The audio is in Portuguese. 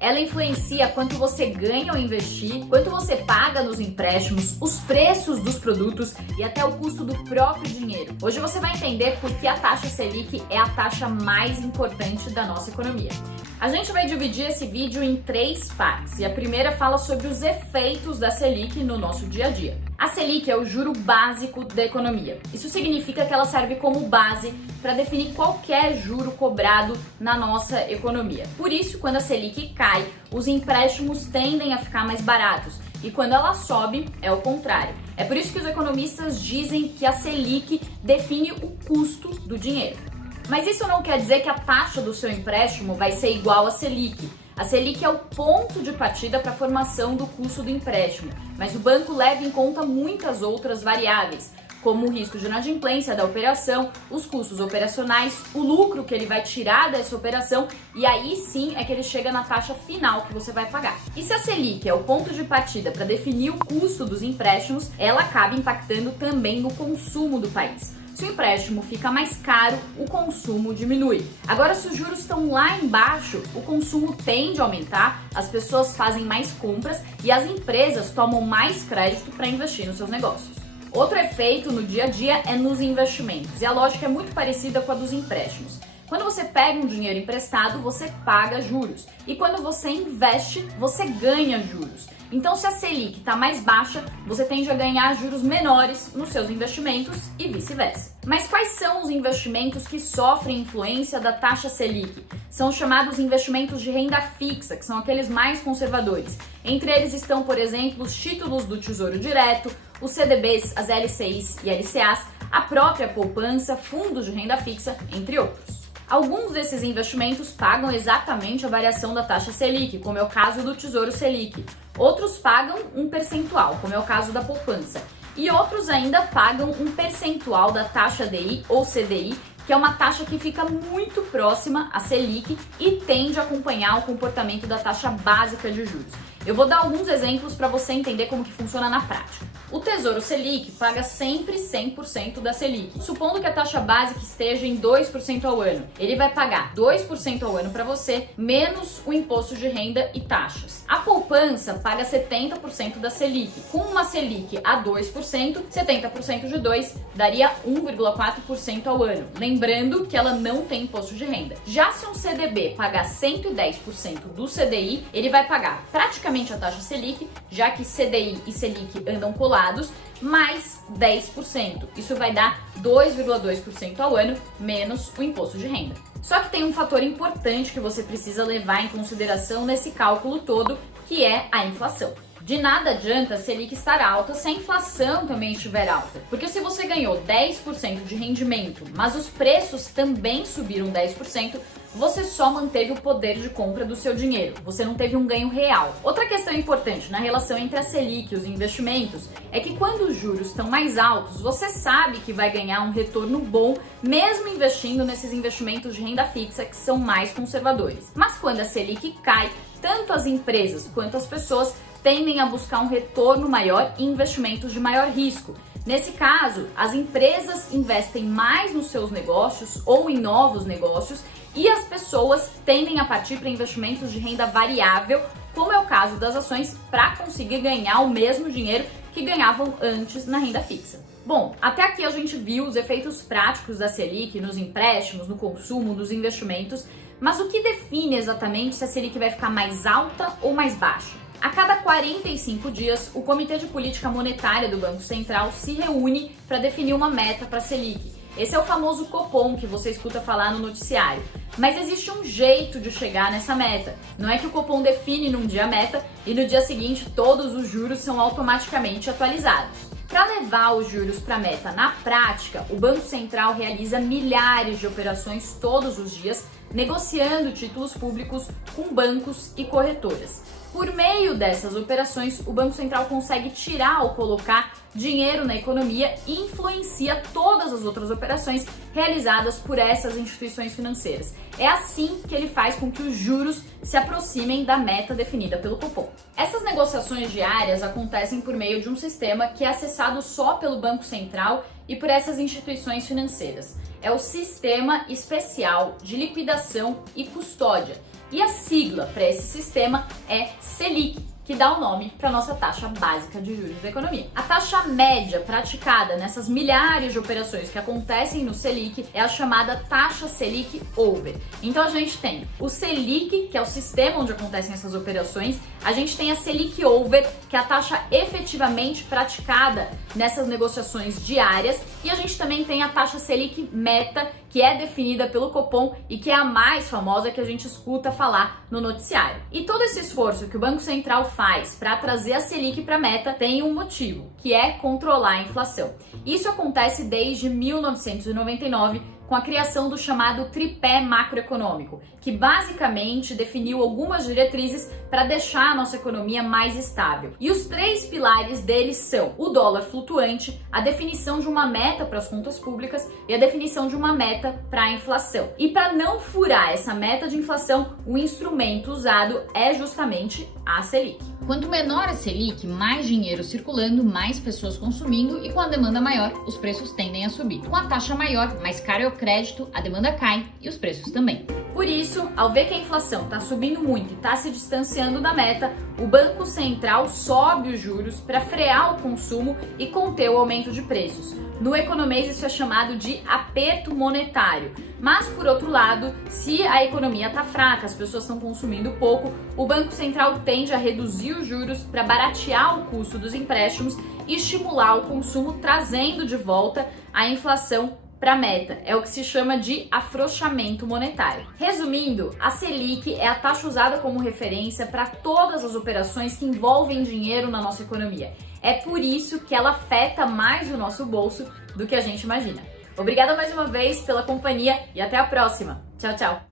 Ela influencia quanto você ganha ao investir, quanto você paga nos empréstimos, os preços dos produtos e até o custo do próprio dinheiro. Hoje você vai entender por que a taxa Selic é a taxa mais importante da nossa economia. A gente vai dividir esse vídeo em 3 partes e a primeira fala sobre os efeitos da Selic no nosso dia a dia. A Selic é o juro básico da economia. Isso significa que ela serve como base para definir qualquer juro cobrado na nossa economia. Por isso, quando a Selic cai, os empréstimos tendem a ficar mais baratos e quando ela sobe, é o contrário. É por isso que os economistas dizem que a Selic define o custo do dinheiro. Mas isso não quer dizer que a taxa do seu empréstimo vai ser igual à Selic. A Selic é o ponto de partida para a formação do custo do empréstimo, mas o banco leva em conta muitas outras variáveis, como o risco de inadimplência da operação, os custos operacionais, o lucro que ele vai tirar dessa operação e aí sim é que ele chega na taxa final que você vai pagar. E se a Selic é o ponto de partida para definir o custo dos empréstimos, ela acaba impactando também no consumo do país. Se o empréstimo fica mais caro, o consumo diminui. Agora, se os juros estão lá embaixo, o consumo tende a aumentar, as pessoas fazem mais compras e as empresas tomam mais crédito para investir nos seus negócios. Outro efeito no dia a dia é nos investimentos, e a lógica é muito parecida com a dos empréstimos. Quando você pega um dinheiro emprestado, você paga juros. E quando você investe, você ganha juros. Então, se a Selic está mais baixa, você tende a ganhar juros menores nos seus investimentos e vice-versa. Mas quais são os investimentos que sofrem influência da taxa Selic? São os chamados investimentos de renda fixa, que são aqueles mais conservadores. Entre eles estão, por exemplo, os títulos do Tesouro Direto, os CDBs, as LCIs e LCAs, a própria poupança, fundos de renda fixa, entre outros. Alguns desses investimentos pagam exatamente a variação da taxa Selic, como é o caso do Tesouro Selic. Outros pagam um percentual, como é o caso da poupança. E outros ainda pagam um percentual da taxa DI ou CDI, que é uma taxa que fica muito próxima à Selic e tende a acompanhar o comportamento da taxa básica de juros. Eu vou dar alguns exemplos para você entender como que funciona na prática. O Tesouro Selic paga sempre 100% da Selic. Supondo que a taxa básica esteja em 2% ao ano, ele vai pagar 2% ao ano para você, menos o imposto de renda e taxas. A poupança paga 70% da Selic. Com uma Selic a 2%, 70% de 2 daria 1,4% ao ano. Lembrando que ela não tem imposto de renda. Já se um CDB pagar 110% do CDI, ele vai pagar praticamente a taxa Selic, já que CDI e Selic andam colados, mais 10%. Isso vai dar 2,2% ao ano, menos o imposto de renda. Só que tem um fator importante que você precisa levar em consideração nesse cálculo todo, que é a inflação. De nada adianta a Selic estar alta se a inflação também estiver alta. Porque se você ganhou 10% de rendimento, mas os preços também subiram 10%, você só manteve o poder de compra do seu dinheiro. Você não teve um ganho real. Outra questão importante na relação entre a Selic e os investimentos é que quando os juros estão mais altos, você sabe que vai ganhar um retorno bom, mesmo investindo nesses investimentos de renda fixa que são mais conservadores. Mas quando a Selic cai, tanto as empresas quanto as pessoas tendem a buscar um retorno maior e investimentos de maior risco. Nesse caso, as empresas investem mais nos seus negócios ou em novos negócios e as pessoas tendem a partir para investimentos de renda variável, como é o caso das ações, para conseguir ganhar o mesmo dinheiro que ganhavam antes na renda fixa. Bom, até aqui a gente viu os efeitos práticos da Selic nos empréstimos, no consumo, nos investimentos, mas o que define exatamente se a Selic vai ficar mais alta ou mais baixa? A cada 45 dias, o Comitê de Política Monetária do Banco Central se reúne para definir uma meta para a Selic. Esse é o famoso Copom que você escuta falar no noticiário. Mas existe um jeito de chegar nessa meta. Não é que o Copom define num dia a meta e no dia seguinte todos os juros são automaticamente atualizados. Para levar os juros para a meta na prática, o Banco Central realiza milhares de operações todos os dias, negociando títulos públicos com bancos e corretoras. Por meio dessas operações, o Banco Central consegue tirar ou colocar dinheiro na economia e influencia todas as outras operações realizadas por essas instituições financeiras. É assim que ele faz com que os juros se aproximem da meta definida pelo Copom. Essas negociações diárias acontecem por meio de um sistema que é acessado só pelo Banco Central e por essas instituições financeiras. É o Sistema Especial de Liquidação e Custódia. E a sigla para esse sistema é Selic, que dá o nome para nossa taxa básica de juros da economia. A taxa média praticada nessas milhares de operações que acontecem no Selic é a chamada taxa Selic Over. Então a gente tem o Selic, que é o sistema onde acontecem essas operações, a gente tem a Selic Over, que é a taxa efetivamente praticada nessas negociações diárias, e a gente também tem a taxa Selic Meta, que é definida pelo Copom e que é a mais famosa que a gente escuta falar no noticiário. E todo esse esforço que o Banco Central faz para trazer a Selic para a meta tem um motivo, que é controlar a inflação. Isso acontece desde 1999, com a criação do chamado tripé macroeconômico, que basicamente definiu algumas diretrizes para deixar a nossa economia mais estável. E os três pilares deles são o dólar flutuante, a definição de uma meta para as contas públicas e a definição de uma meta para a inflação. E para não furar essa meta de inflação, o instrumento usado é justamente a Selic. Quanto menor a Selic, mais dinheiro circulando, mais pessoas consumindo, e com a demanda maior, os preços tendem a subir. Com a taxa maior, mais caro é o crédito, a demanda cai e os preços também. Por isso, ao ver que a inflação está subindo muito e está se distanciando da meta, o Banco Central sobe os juros para frear o consumo e conter o aumento de preços. No economês, isso é chamado de aperto monetário. Mas, por outro lado, se a economia está fraca, as pessoas estão consumindo pouco, o Banco Central tende a reduzir os juros para baratear o custo dos empréstimos e estimular o consumo, trazendo de volta a inflação para a meta. É o que se chama de afrouxamento monetário. Resumindo, a Selic é a taxa usada como referência para todas as operações que envolvem dinheiro na nossa economia. É por isso que ela afeta mais o nosso bolso do que a gente imagina. Obrigada mais uma vez pela companhia e até a próxima. Tchau, tchau!